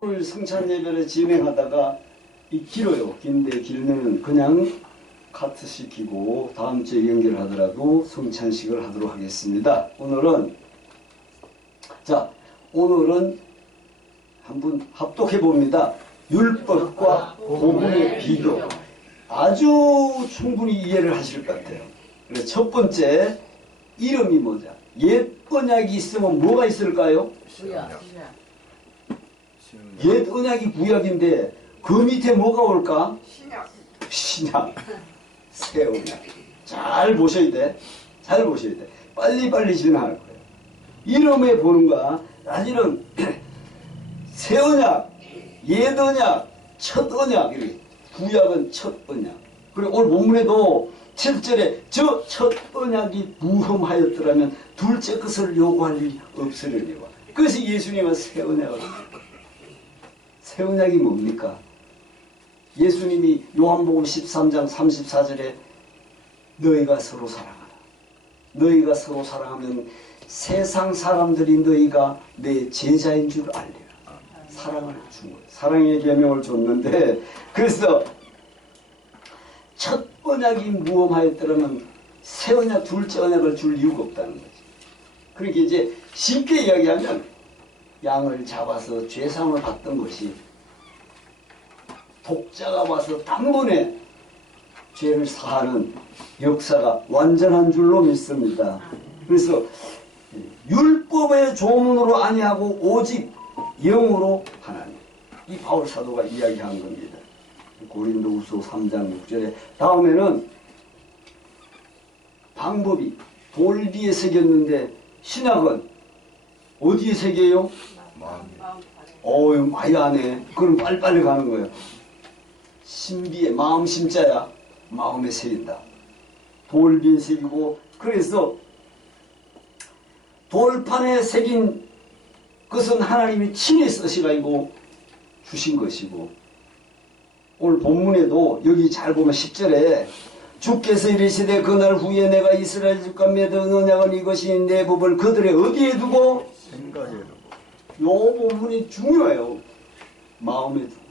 오늘 성찬 예배를 진행하다가 이 길어요. 긴데 길면은 그냥 카트 시키고 다음 주에 연결하더라도 성찬식을 하도록 하겠습니다. 오늘은 자 오늘은 한번 합독해 봅니다. 율법과 복음의 비교 아주 충분히 이해를 하실 것 같아요. 첫 번째 이름이 뭐냐? 옛 언약이 있으면 뭐가 있을까요? 옛 언약이 구약인데 그 밑에 뭐가 올까? 신약. 신약, 새 언약. 잘 보셔야 돼. 잘 보셔야 돼. 빨리빨리 진행할 거예요. 이름에 보는 거야. 사실은 새 언약, 옛 언약, 첫 언약. 구약은 첫 언약. 그리고 오늘 본문에도 7절에 저 첫 언약이 무흠하였더라면 둘째 것을 요구할 일이 없으려니와. 그래서 예수님은 새 언약을 새 언약이 뭡니까? 예수님이 요한복음 13장 34절에 너희가 서로 사랑하라. 너희가 서로 사랑하면 세상 사람들이 너희가 내 제자인 줄 알리라. 사랑을 준 거예요. 사랑의 계명을 줬는데 그래서 첫 언약이 무엄하였더라면 새 언약, 둘째 언약을 줄 이유가 없다는 거지. 그러니까 이제 쉽게 이야기하면 양을 잡아서 죄상을 받던 것이 독자가 와서 단번에 죄를 사하는 역사가 완전한 줄로 믿습니다. 그래서 율법의 조문으로 아니하고 오직 영으로 하나님. 이 바울 사도가 이야기한 겁니다. 고린도후서 3장 6절에 다음에는 방법이 돌 위에 새겼는데 신약은 어디에 새겨요? 어유 많이 하네. 그럼 빨리빨리 가는 거예요. 신비의 마음 심자야 마음에 새긴다. 돌비에 새기고 그래서 돌판에 새긴 것은 하나님이 친히 쓰시가지고 주신 것이고 오늘 본문에도 여기 잘 보면 10절에 주께서 이르시되 그날 후에 내가 이스라엘 집과 맺은 언약은 이것이 내 법을 그들의 어디에 두고 생각에 두고 요 부분이 중요해요. 마음에 두고.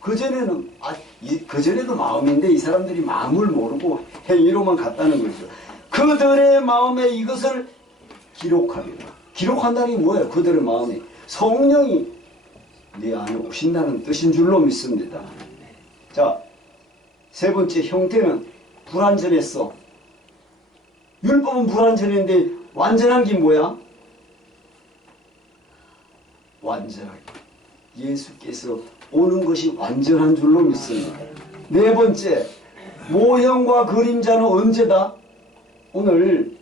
그전에는, 아, 이, 그전에도 마음인데 이 사람들이 마음을 모르고 행위로만 갔다는 거죠. 그들의 마음에 이것을 기록하리라. 기록한다는 게 뭐예요? 그들의 마음에. 성령이 내 안에 오신다는 뜻인 줄로 믿습니다. 자, 세 번째 형태는 불완전했어. 율법은 불완전했는데 완전한 게 뭐야? 완전하게. 예수께서 오는 것이 완전한 줄로 믿습니다. 네 번째, 모형과 그림자는 언제다? 오늘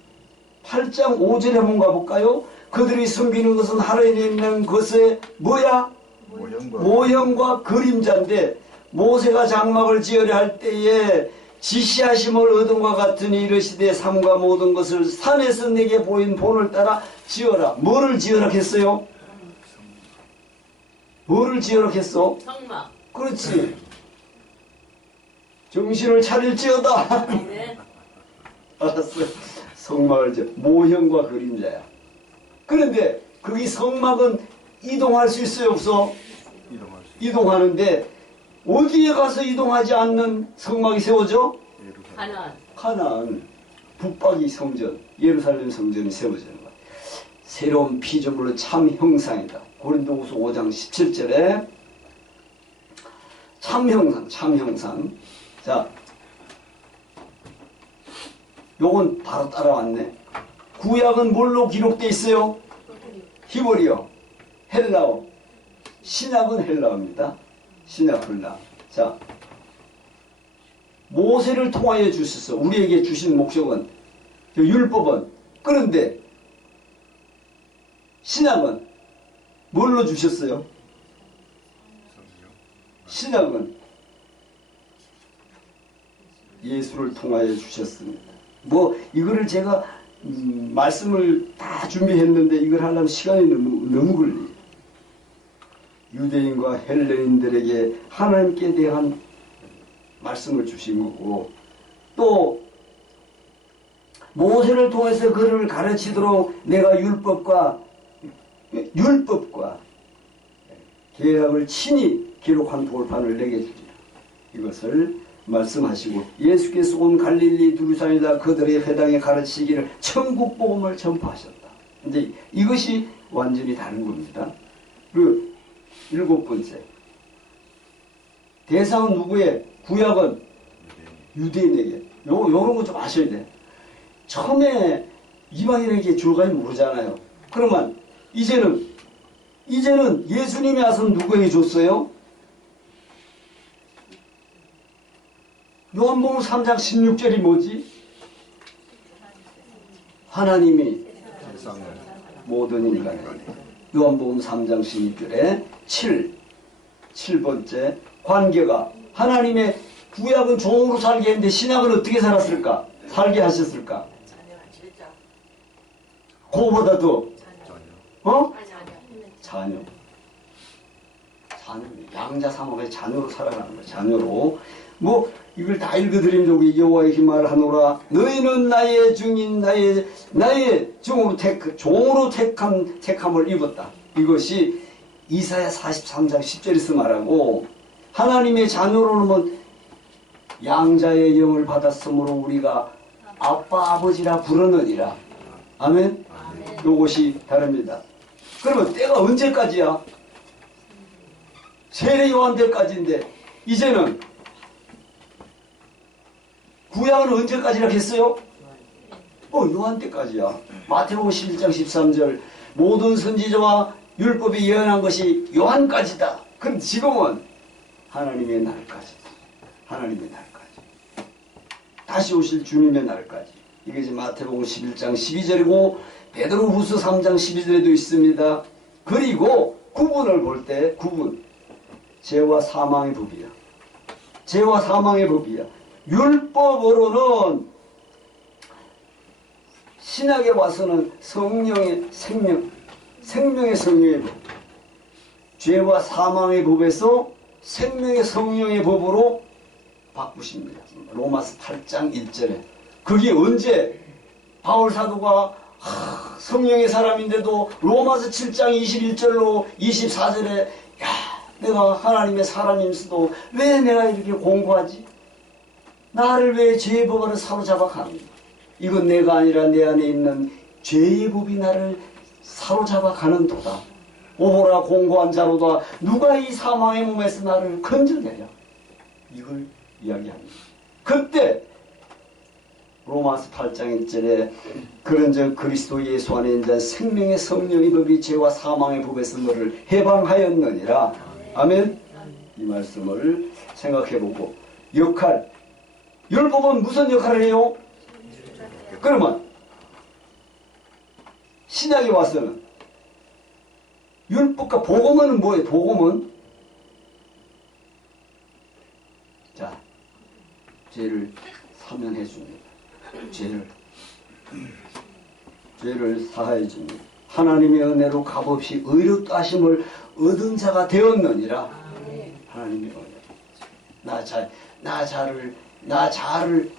8장 5절에 한번 가볼까요? 그들이 섬기는 것은 하늘에 있는 것의 뭐야? 모형과 모형과 그림자인데 모세가 장막을 지으려 할 때에 지시하심을 얻은 것 같으니 이르시되 삶과 모든 것을 산에서 내게 보인 본을 따라 지어라. 뭐를 지어라 했어요? 뭐를 지어라 했어? 성막. 그렇지. 정신을 차릴지어다. 네. 알았어. 성막을 지어. 모형과 그림자야. 그런데 거기 성막은 이동할 수 있어요, 없어? 이동할 수 이동하는데 어디에 가서 이동하지 않는 성막이 세워져? 하나. 가나안 북박이 성전 예루살렘 성전이 세워지는 거야. 새로운 피조물로 참 형상이다. 고린도후서 5장 17절에 참 형상, 참 형상. 자, 요건 바로 따라왔네. 구약은 뭘로 기록돼 있어요? 히브리어, 헬라어. 신약은 헬라어입니다. 신약 헬라. 자, 모세를 통하여 주셨어. 우리에게 주신 목적은 저 율법은 그런데 신약은 뭘로 주셨어요? 신약은 예수를 통하여 주셨습니다. 뭐 이거를 제가 음, 말씀을 다 준비했는데 이걸 하려면 시간이 너무 너무 걸리. 유대인과 헬레인들에게 하나님께 대한 말씀을 주신 거고 또 모세를 통해서 그를 가르치도록 내가 율법과 율법과 계약을 친히 기록한 돌판을 내게 주리라. 이것을 말씀하시고 예수께서 온 갈릴리 두루산이다 그들의 회당에 가르치기를 천국 복음을 전파하셨다. 이제 이것이 완전히 다른 겁니다. 그 일곱 번째 대상은 누구의 구약은 유대인에게 요 요런 거 좀 아셔야 돼. 처음에 이방인에게 줄까지 모르잖아요. 그러면 이제는 이제는 예수님이 와서 누구에게 줬어요? 요한복음 3장 16절이 뭐지? 하나님이 모든 인간에 요한복음 3장 16절에 7 7번째 관계가 하나님의 구약은 종으로 살게 했는데 신약은 어떻게 살았을까? 살게 하셨을까? 그거보다 더 어? 자녀. 자녀. 양자 사모의 자녀로 살아가는 거야. 자녀로. 뭐 이걸 다 읽어드리면 여기 여호와의 힘을 하노라. 너희는 나의 증인 나의 나의 종으로 택 종으로 택한 택함을 입었다. 이것이 이사야 43장 10절에서 말하고 하나님의 자녀로는 뭐 양자의 영을 받았으므로 우리가 아빠 아버지라 부르느니라. 아멘. 요것이 다릅니다. 그러면 때가 언제까지야? 세례 요한 때까지인데 이제는 구약은 언제까지라 했어요? 어, 요한 때까지야. 마태복음 11장 13절 모든 선지자와 율법이 예언한 것이 요한까지다. 그럼 지금은 하나님의 날까지. 하나님의 날까지. 다시 오실 주님의 날까지. 이게 지금 마태복음 11장 12절이고 베드로 후서 3장 12절에도 있습니다. 그리고 구분을 볼 때 구분. 죄와 사망의 법이야. 죄와 사망의 법이야. 율법으로는 신약에 와서는 성령의 생명, 생명의 성령의 법. 죄와 사망의 법에서 생명의 성령의 법으로 바꾸십니다. 로마스 8장 1절에. 그게 언제 바울 사도가 하, 성령의 사람인데도 로마서 7장 21절로 24절에 야 내가 하나님의 사람임서도 왜 내가 이렇게 공부하지? 나를 왜 죄의 법으로 사로잡아 가는가? 이건 내가 아니라 내 안에 있는 죄의 법이 나를 사로잡아 가는 도다. 오호라 공고한 자로다. 누가 이 사망의 몸에서 나를 건져내랴? 이걸 이야기합니다. 그때 로마서 8장 1절에 그런즉 그리스도 예수 안에 있는 생명의 성령의 법이 죄와 사망의 법에서 너를 해방하였느니라. 아멘. 이 말씀을 생각해보고 역할 율법은 무슨 역할을 해요? 그러면 신약에 와서는 율법과 복음은 뭐예요? 복음은 자 죄를 사면해 줍니다. 죄를 죄를 사하여 줍니다. 하나님의 은혜로 값없이 의롭다 하심을 얻은 자가 되었느니라. 하나님의 은혜. 나 자, 나 자를 나 자를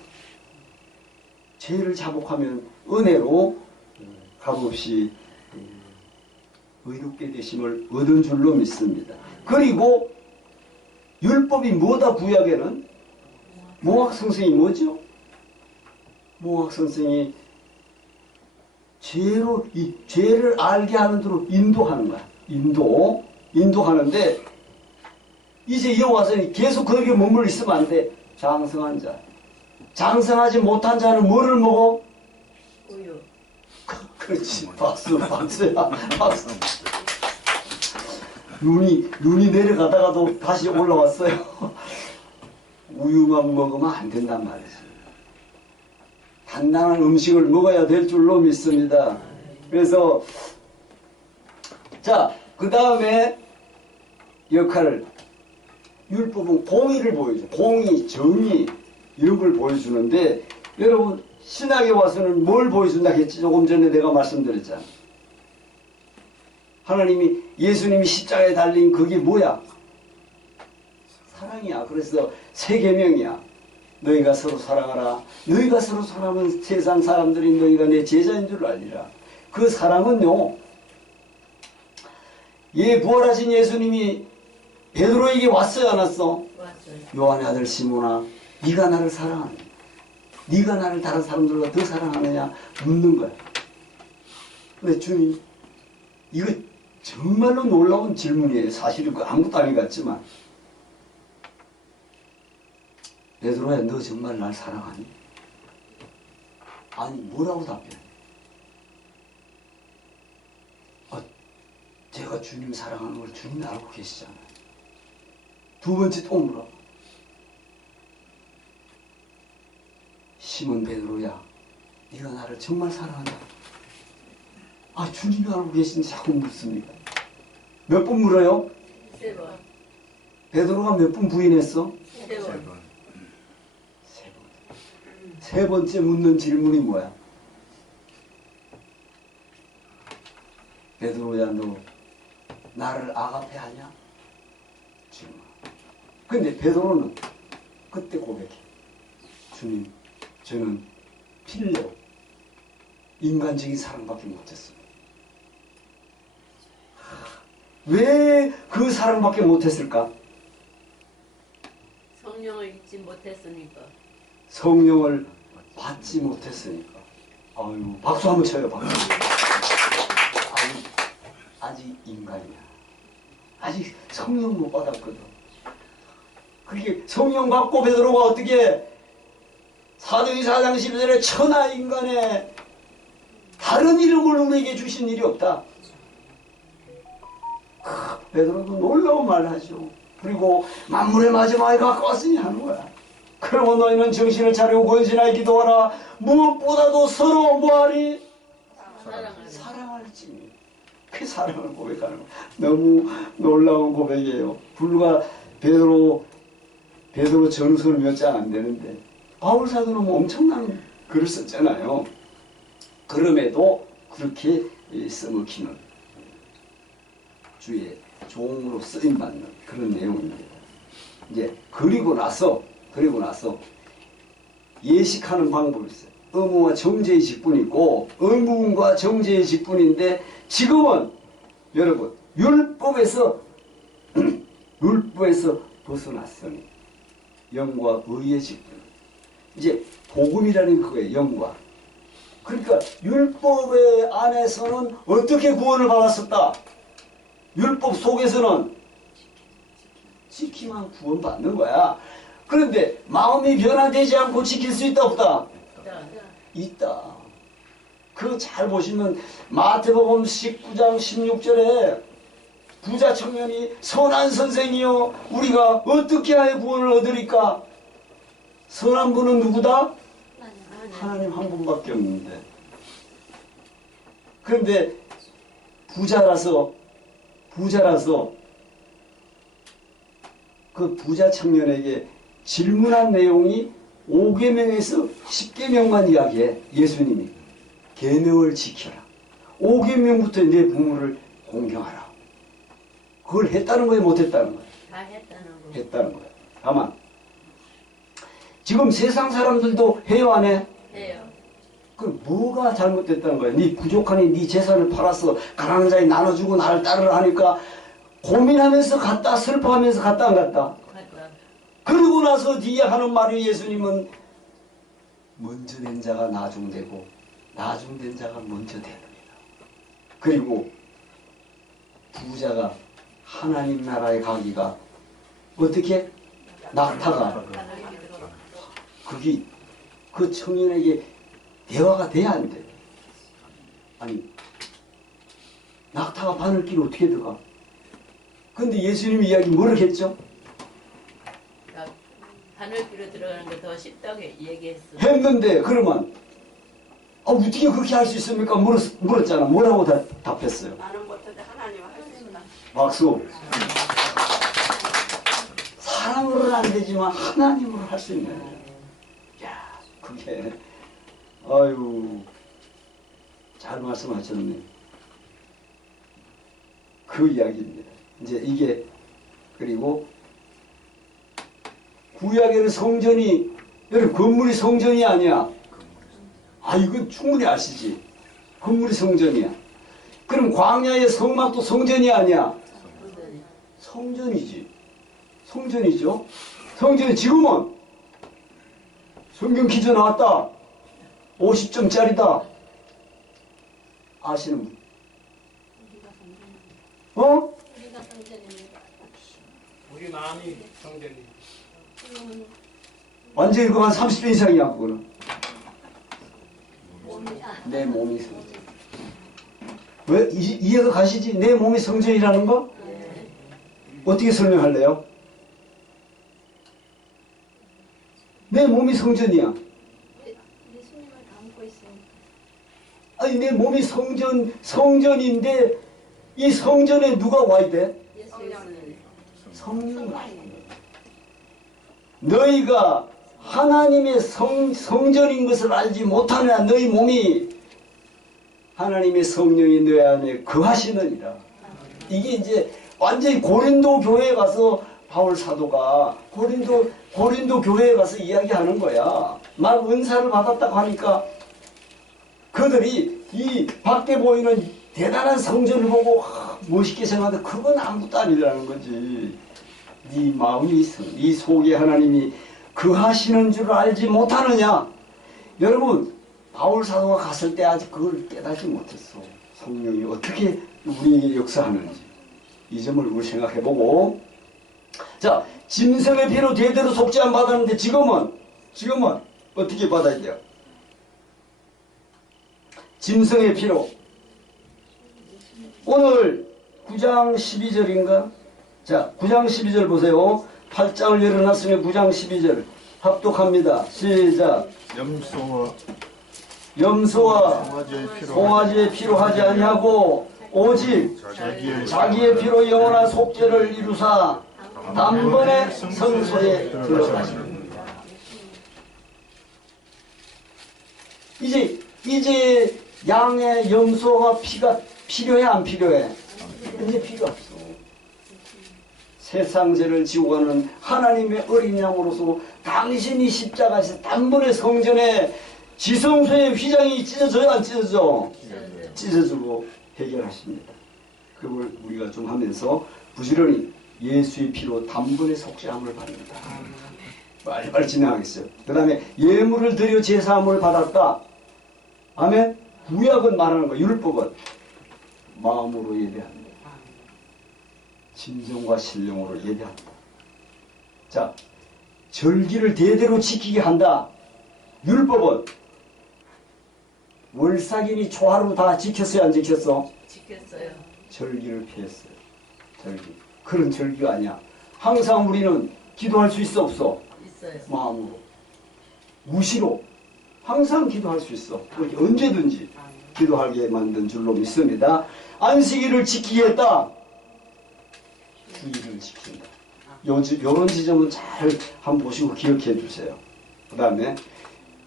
죄를 자복하면 은혜로 값없이 의롭게 되심을 얻은 줄로 믿습니다. 그리고 율법이 뭐다 구약에는 모학 성생이 뭐죠? 모학 성생이 죄로 이 죄를 알게 하는 대로 인도하는 거야. 인도 인도하는데 이제 이어와서 계속 거기에 머물러 있으면 안 돼. 장성한 자. 장성하지 못한 자는 뭐를 먹어? 우유. 그렇지. 박수, 박수야. 박수. 눈이, 눈이 내려가다가도 다시 올라왔어요. 우유만 먹으면 안 된단 말이지. 단단한 음식을 먹어야 될 줄로 믿습니다. 그래서, 자, 그 다음에 역할을, 율법은 공의를 보여줘. 공의, 정의, 이런 걸 보여주는데, 여러분, 신학에 와서는 뭘 보여준다 했지? 조금 전에 내가 말씀드렸잖아. 하나님이, 예수님이 십자가에 달린 그게 뭐야? 사랑이야. 그래서 세 계명이야. 너희가 서로 사랑하라. 너희가 서로 사랑하면 세상 사람들이 너희가 내 제자인 줄 알리라. 그 사랑은요. 예 부활하신 예수님이 베드로에게 왔어요 안 왔어? 왔어요. 요한의 아들 시몬아 네가 나를 사랑하느냐 네가 나를 다른 사람들보다 더 사랑하느냐 묻는 거야 근데 주님 이거 정말로 놀라운 질문이에요 사실은 그 아무것도 아닌 것 같지만 베드로야 너 정말 날 사랑하니? 아니 뭐라고 답해? 아, 제가 주님 사랑하는 걸 주님이 알고 계시잖아요 두 번째 또 물어. 시몬 베드로야, 네가 나를 정말 사랑하냐? 아 주님이 알고 계신지 자꾸 묻습니다. 몇 번 물어요? 세 번. 베드로가 몇 번 부인했어? 세세 번. 번. 세 번. 번째 묻는 질문이 뭐야? 베드로야 너 나를 아가페 하냐? 질문. 근데 베드로는 그때 고백해. 주님, 저는 필레오 인간적인 사랑밖에 못했습니다. 왜 그 사랑밖에 못했을까? 성령을 잊지 못했으니까. 성령을 받지 못했으니까. 아유, 박수 한번 쳐요, 박수. 아직, 아직 인간이야. 아직 성령 못 받았거든. 그게 성령 받고 베드로가 어떻게 사도행 4장 12절에 천하 인간의 다른 이름을 우리에게 주신 일이 없다. 크, 베드로도 놀라운 말을 하죠. 그리고 만물의 마지막에 가까웠으니 하는 거야. 그러고 너희는 정신을 차리고 권신하여 기도하라. 무엇보다도 서로 뭐하리? 사랑할지. 그 사랑을 고백하는 거. 너무 놀라운 고백이에요. 불과 베드로 베드로 전후서는 몇 장 안 되는데 바울 사도는 뭐 엄청난 글을 썼잖아요. 그럼에도 그렇게 이 써먹히는 주의 종으로 쓰임 받는 그런 내용입니다. 이제 그리고 나서 그리고 나서 예식하는 방법이 있어요. 의무와 정제의 직분이 있고 의무과 정제의 직분인데 지금은 여러분 율법에서 율법에서 벗어났으니 영과 의의 직분. 이제 복음이라는 그거예요 영과. 그러니까 율법의 안에서는 어떻게 구원을 받았었다? 율법 속에서는 지키만 구원받는 거야 그런데 마음이 변화되지 않고 지킬 수 있다 없다 자, 있다. 그 잘 보시면 마태복음 19장 16절에 부자 청년이 선한 선생이요 우리가 어떻게 하여 구원을 얻으리까? 선한 분은 누구다? 하나님 한 분밖에 없는데. 그런데 부자라서 부자라서 그 부자 청년에게 질문한 내용이 5계명에서 10계명만 이야기해 예수님이 계명을 지켜라 5계명부터 내 부모를 공경하라 그걸 했다는 거예요 못했다는 거예요 다 했다는 거. 했다는 거예요 다만 지금 세상 사람들도 해요 안 해? 해요. 그 뭐가 잘못됐다는 거야? 네 부족하니 네 재산을 팔아서 가난한 자에 나눠주고 나를 따르라 하니까 고민하면서 갔다 슬퍼하면서 갔다 안 갔다. 그러고 나서 뒤에 하는 말이 예수님은 먼저 된 자가 나중되고 나중된 자가 먼저 됩니다. 그리고 부자가 하나님 나라에 가기가 어떻게 낙타가 그게 그 청년에게 대화가 돼야 안 돼. 아니 낙타가 바늘길 어떻게 들어가? 근데 예수님이 이야기 했죠? 나 바늘길로 들어가는 게 더 쉽다고 얘기했어. 했는데 그러면 아, 어떻게 그렇게 할 수 있습니까? 물었, 물었잖아. 뭐라고 다, 답했어요? 나는 못해도 하나님 하십니다. 박수. 사람으로는 안 되지만 하나님으로 할 수 있네. 야, 그게 아유 잘 말씀하셨네. 그 이야기입니다. 이제 이게 그리고 구약에는 성전이 여러분 건물이 성전이 아니야. 아 이건 충분히 아시지. 건물이 성전이야. 그럼 광야의 성막도 성전이 아니야. 성전이. 성전이지. 성전이죠. 성전이 지금은 성경 퀴즈 나왔다. 50점짜리다. 아시는 분? 어? 우리 마음이 성전이 그거 한 30배 이상이야, 그거는. 내 몸이 성전. 왜? 이, 이해가 가시지? 내 몸이 성전이라는 거? 어떻게 설명할래요? 내 몸이 성전이야. 아니, 내 몸이 성전, 성전인데, 이 성전에 누가 와야 돼? 성령님. 성령. 너희가 하나님의 성, 성전인 것을 알지 못하느냐, 너희 몸이 하나님의 성령이 너희 안에 거하시느니라. 이게 이제 완전히 고린도 교회에 가서 바울 사도가 고린도 고린도 교회에 가서 이야기하는 거야. 막 은사를 받았다고 하니까 그들이 이 밖에 보이는 대단한 성전을 보고 하, 멋있게 생각하는데 그건 아무것도 아니라는 거지. 네 마음이 있어. 네 속에 하나님이 그 하시는 줄 알지 못하느냐? 여러분 바울 사도가 갔을 때 아직 그걸 깨닫지 못했어. 성령이 어떻게 우리에게 역사하는지 이 점을 우리 생각해보고 자 짐승의 피로 대대로 속죄함 받았는데 지금은 지금은 어떻게 받아야 돼요? 짐승의 피로 오늘 9장 12절인가? 자 9장 12절 보세요. 8장을 열어놨으면 9장 12절. 합독합니다. 시작. 염소와 염소와 송아지의 피로 하지 아니하고 오직 자기의 자기의 피로 영원한 속죄를 이루사 단번에 성소에 들어가시는 이제 이제 양의 염소와 피가 필요해 안 필요해? 이제 필요 없어. 세상 죄를 지고 가는 하나님의 어린 양으로서 당신이 십자가에서 단번에 성전에 지성소의 휘장이 찢어져요 안 찢어져? 찢어주고 해결하십니다. 그걸 우리가 좀 하면서 부지런히 예수의 피로 단번에 속죄함을 받는다. 빨리빨리 진행하겠어요. 그 다음에 예물을 드려 제사함을 받았다. 아멘. 구약은 말하는 거, 율법은 마음으로 예배한다. 진정과 신령으로 예배한다. 자, 절기를 대대로 지키게 한다. 율법은 월삭인이 초하루 다 지켰어요, 안 지켰어? 지켰어요. 절기를 피했어요. 절기. 그런 절기가 아니야. 항상 우리는 기도할 수 있어, 없어? 있어요. 마음으로. 무시로. 항상 기도할 수 있어. 언제든지 기도하게 만든 줄로 믿습니다. 안식일을 지키겠다. 주의를 지킨다. 요, 지- 요런 지점은 잘 한번 보시고 기억해 주세요. 그 다음에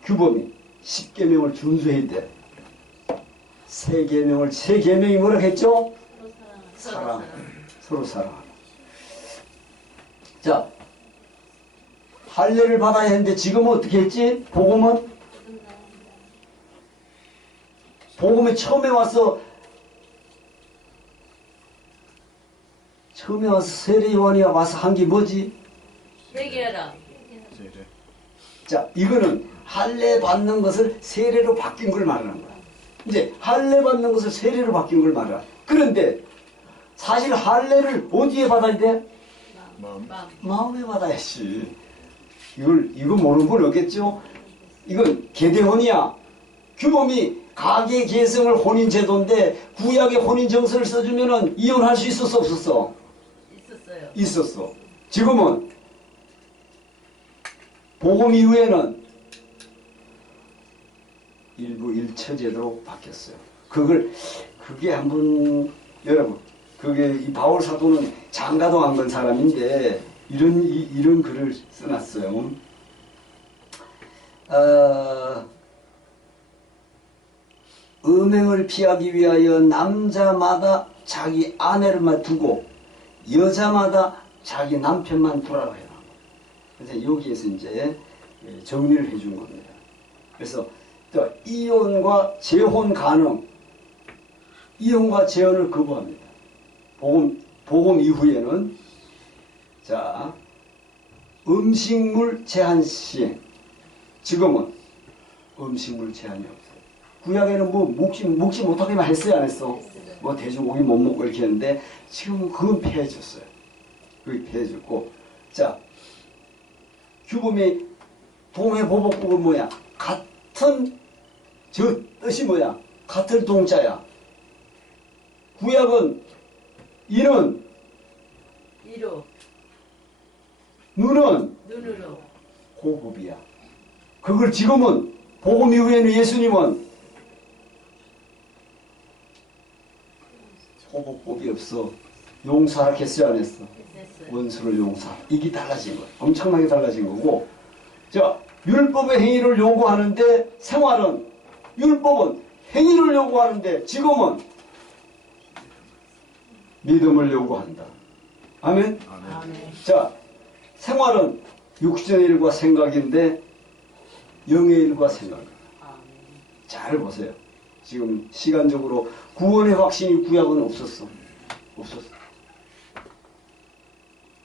규범이 10계명을 준수해야 돼. 세 계명을 세 계명이 뭐라 했죠? 사랑. 서로 사랑하는. 자, 할례를 받아야 했는데 지금은 어떻게 했지? 복음은 복음에 처음에 와서 처음에 와서 세례 요한이 와서 한 게 뭐지? 세례 자, 이거는 할례 받는 것을 세례로 바뀐 걸 말하는 거야. 이제 할례 받는 것을 세례로 바뀐 걸 말하라. 그런데 사실 할례를 어디에 받아야 돼? 마음 마음. 마음 에 받아야지. 이걸 이거 모르는 분 없겠죠? 이건 개대혼이야. 규범이 가계 계승을 혼인 제도인데 구약의 혼인 정서를 써주면은 이혼할 수 있었어 없었어? 있었어. 지금은 복음 이후에는 일부 일처 제도로 바뀌었어요. 그걸 그게 한번 여러분 그게 이 바울 사도는 장가도 안 건 사람인데 이런 이, 이런 글을 써놨어요. 어, 음행을 피하기 위하여 남자마다 자기 아내를만 두고 여자마다 자기 남편만 두라고 해요. 그래서 여기에서 이제 정리를 해준 겁니다. 그래서 또 이혼과 재혼 가능, 이혼과 재혼을 거부합니다. 복음 복음 이후에는 자 음식물 제한 시행. 지금은 음식물 제한이 없어요. 구약에는 뭐 먹지, 먹지 못하게만 했어요, 안 했어? 뭐 돼지고기 못 먹고 이렇게 했는데 지금은 그건 폐해졌어요. 그게 폐해졌고. 자, 규범이 동해보복국은 뭐야? 같은 저 뜻이 뭐야? 같은 동자야. 구약은 이는 이로 눈은 눈으로 호흡이야. 그걸 지금은 복음 이후에는 예수님은 호흡법이 없어. 용서하겠어요 안 했어? 했어요. 원수를 용서. 이게 달라진 거야. 엄청나게 달라진 거고. 자, 율법의 행위를 요구하는데 생활은 율법은 행위를 요구하는데 지금은 믿음을 요구한다. 아멘. 아멘. 자, 생활은 육신의 일과 생각인데 영의 일과. 아멘. 잘 보세요. 지금 시간적으로 구원의 확신이 구약은 없었어. 없었어.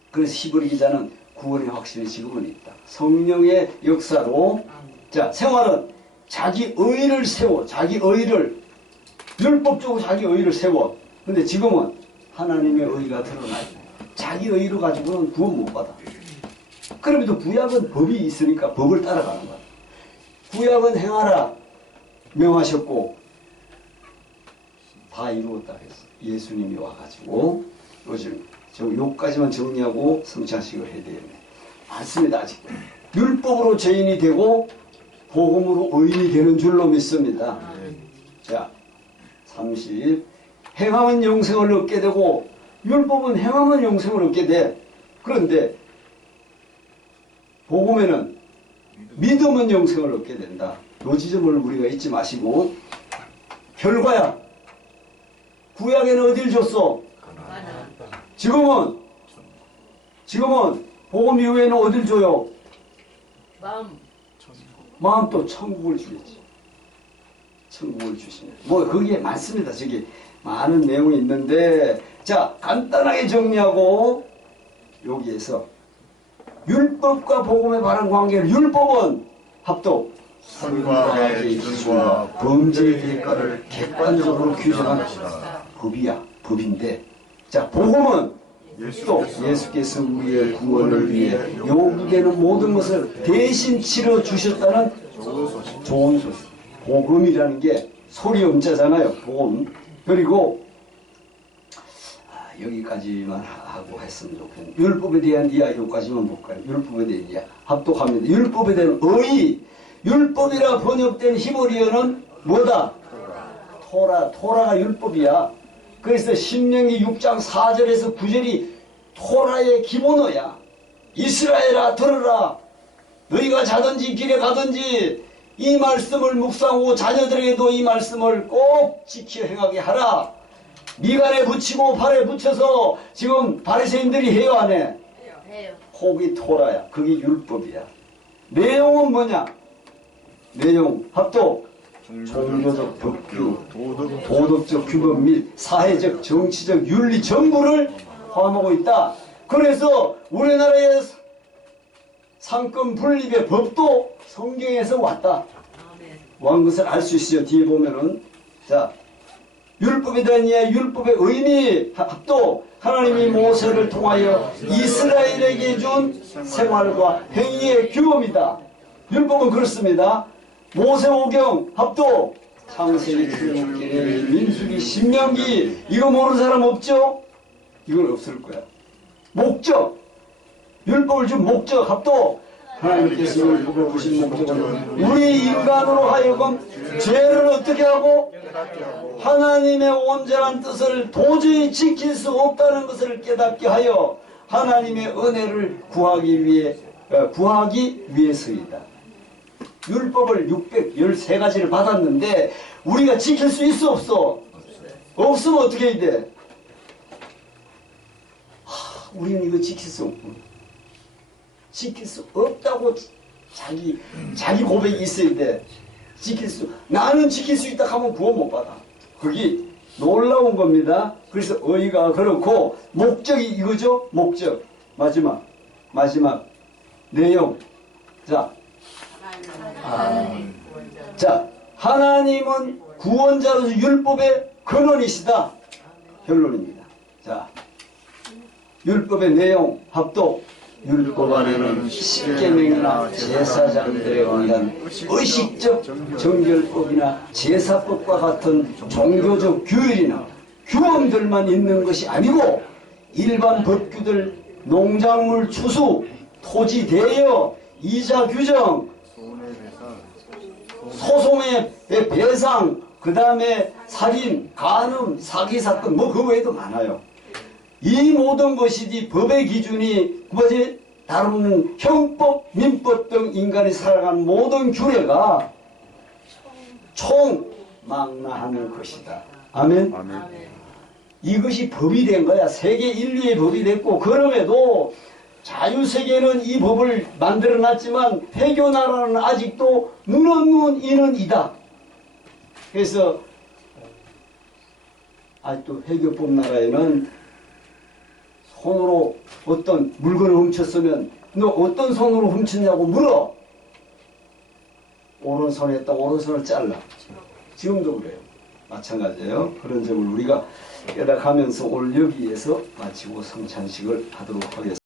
그래서 히브리 기자는 구원의 확신이 지금은 있다. 성령의 역사로. 자 생활은 자기 의를 세워 자기 의를 율법적으로 자기 의를 세워. 근데 지금은 하나님의 의가 드러나 있네. 자기 의로 가지고는 구원 못 받아. 그럼에도 구약은 법이 있으니까 법을 따라가는 거야. 구약은 행하라 명하셨고 다 이루었다 했어. 예수님이 와가지고 요즘 저 요까지만 정리하고 성찬식을 해야 되겠네. 많습니다 아직도. 율법으로 죄인이 되고 복음으로 의인이 되는 줄로 믿습니다. 자, 30. 행하면 영생을 얻게 되고 율법은 행하면 영생을 얻게 돼. 그런데 복음에는 믿음은 영생을 얻게 된다. 요 지점을 우리가 잊지 마시고 결과야. 구약에는 어딜 줬어? 지금은 지금은 복음 이후에는 어딜 줘요? 마음 마음 또 천국을 주겠지. 천국을 주시네. 뭐 거기에 많습니다. 저기 많은 내용이 있는데 자 간단하게 정리하고 여기에서 율법과 복음의 바른 관계를 율법은 합독 선과의 기준과 범죄의 대가를 객관적으로 규정한 법이야 법인데 자 복음은 또 예수께서 우리의 구원을 위해 요구되는 모든 것을 대신 치러 주셨다는 좋은 소식. 복음이라는 게 소리 음자잖아요. 복음. 그리고 아, 여기까지만 하- 하고 했으면 좋겠네. 율법에 대한 이야기까지만 볼까요? 율법에 대한 이야기. 합독합니다. 율법에 대한 의. 율법이라 번역된 히브리어는 뭐다? 토라. 토라가 율법이야. 그래서 신명기 6장 4절에서 9절이 토라의 기본어야. 이스라엘아 들으라. 너희가 자든지 길에 가든지 이 말씀을 묵상하고 자녀들에게도 이 말씀을 꼭 지켜 행하게 하라. 미간에 붙이고 발에 붙여서 지금 바리새인들이 해요 안 해? 해요. 혹이 토라야. 그게 율법이야. 내용은 뭐냐? 내용 합독 종교적 법규 도덕 도덕적 규범 및 사회적 정치적 윤리 전부를 포함하고 있다. 그래서 우리나라의 상권 분립의 법도 성경에서 왔다. 왕 것을 알 수 있어요. 뒤에 보면은 자 율법에 대한 이해, 율법의 의미 합도 하나님이 모세를 통하여 이스라엘에게 준 생활과 행위의 규범이다. 율법은 그렇습니다. 모세오경 합도 창세기 출애굽기 민수기 신명기 이거 모르는 사람 없죠? 이건 없을 거야. 목적 율법을 준 목적 합도 하나님께서 율법을 주신 목적은 우리 인간으로 하여금 죄를 어떻게 하고 하나님의 온전한 뜻을 도저히 지킬 수 없다는 것을 깨닫게 하여 하나님의 은혜를 구하기 위해 어, 구하기 위해서이다. 율법을 613가지를 받았는데 우리가 지킬 수 있어 없어? 없으면 어떻게 해야 돼? 하, 우리는 이거 지킬 수 없고 지킬 수 없다고 자기 자기 고백이 있어야 돼. 지킬 수 나는 지킬 수 있다 하면 구원 못 받아. 그게 놀라운 겁니다. 그래서 의가 그렇고 목적이 이거죠. 목적 마지막 마지막 내용. 자, 하나님. 자, 하나님은 구원자로서 율법의 근원이시다. 결론입니다. 자, 율법의 내용, 합독. 율법 안에는 십계명이나 제사장들에 관한 의식적 정결법이나 제사법과 같은 종교적 규율이나 규범들만 있는 것이 아니고 일반 법규들, 농작물 추수, 토지 대여, 이자 규정, 소송의 배상, 그 다음에 살인, 간음, 사기 사건, 뭐 그 외에도 많아요. 이 모든 것이지 법의 기준이 뭐지 다루는 형법, 민법 등 인간이 살아가는 모든 규례가 총망라하는 것이다. 아멘. 아멘. 이것이 법이 된 거야. 세계 인류의 법이 됐고 그럼에도 자유세계는 이 법을 만들어 놨지만 해교나라는 아직도 눈, 이는 이다. 그래서 아직도 해교법 나라에는 손으로 어떤 물건을 훔쳤으면 너 어떤 손으로 훔쳤냐고 물어. 오른손에 했다 오른손을 잘라. 지금도 그래요. 마찬가지예요. 그런 점을 우리가 깨닫하면서 오늘 여기에서 마치고 성찬식을 하도록 하겠습니다.